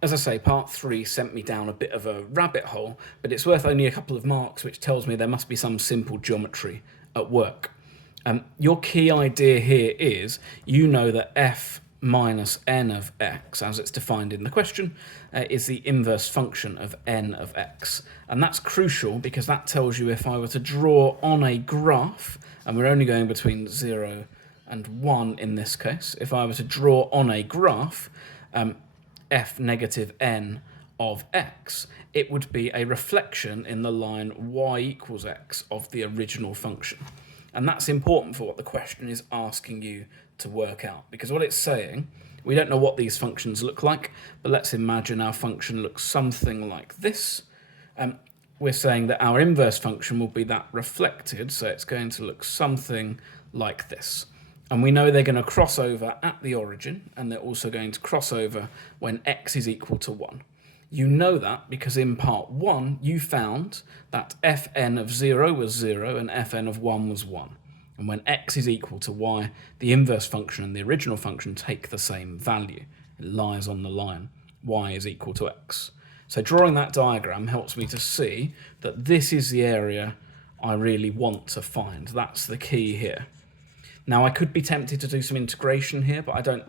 As I say, part 3 sent me down a bit of a rabbit hole, but it's worth only a couple of marks, which tells me there must be some simple geometry at work. Your key idea here is, you know that f minus n of x, as it's defined in the question, is the inverse function of n of x. And that's crucial because that tells you if I were to draw on a graph, and we're only going between 0 and 1 in this case, if I were to draw on a graph, f negative n of x, it would be a reflection in the line y equals x of the original function. And that's important for what the question is asking you to work out, because what it's saying, we don't know what these functions look like, but let's imagine our function looks something like this. We're saying that our inverse function will be that reflected, so it's going to look something like this. And we know they're going to cross over at the origin, and they're also going to cross over when x is equal to 1. You know that because in part 1 you found that fn of 0 was 0 and fn of 1 was 1. And when x is equal to y, the inverse function and the original function take the same value. It lies on the line y is equal to x. So drawing that diagram helps me to see that this is the area I really want to find. That's the key here. Now, I could be tempted to do some integration here, but I don't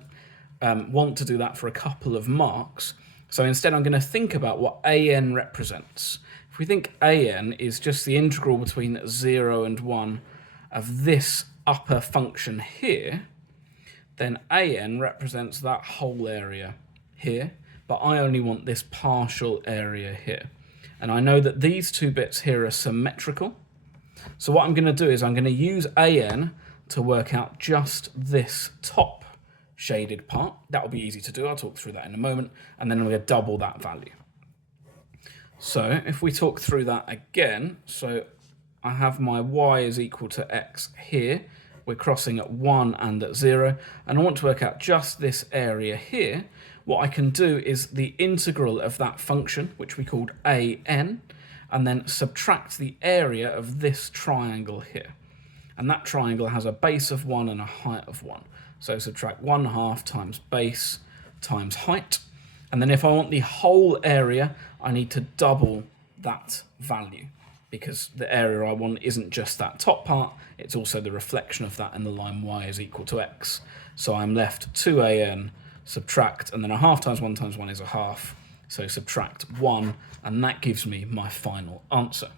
want to do that for a couple of marks. So instead, I'm going to think about what an represents. If we think an is just the integral between 0 and 1 of this upper function here, then an represents that whole area here, but I only want this partial area here. And I know that these two bits here are symmetrical. So what I'm going to do is I'm going to use an to work out just this top shaded part. That will be easy to do. I'll talk through that in a moment. And then I'm going to double that value. So if we talk through that again, so I have my y is equal to x here. We're crossing at 1 and at 0. And I want to work out just this area here. What I can do is the integral of that function, which we called an, and then subtract the area of this triangle here. And that triangle has a base of 1 and a height of 1. So subtract 1/2 times base times height. And then if I want the whole area, I need to double that value, because the area I want isn't just that top part, it's also the reflection of that in the line y is equal to x. So I'm left 2an, subtract, and then 1/2 times 1 times 1 is 1/2. So subtract 1, and that gives me my final answer.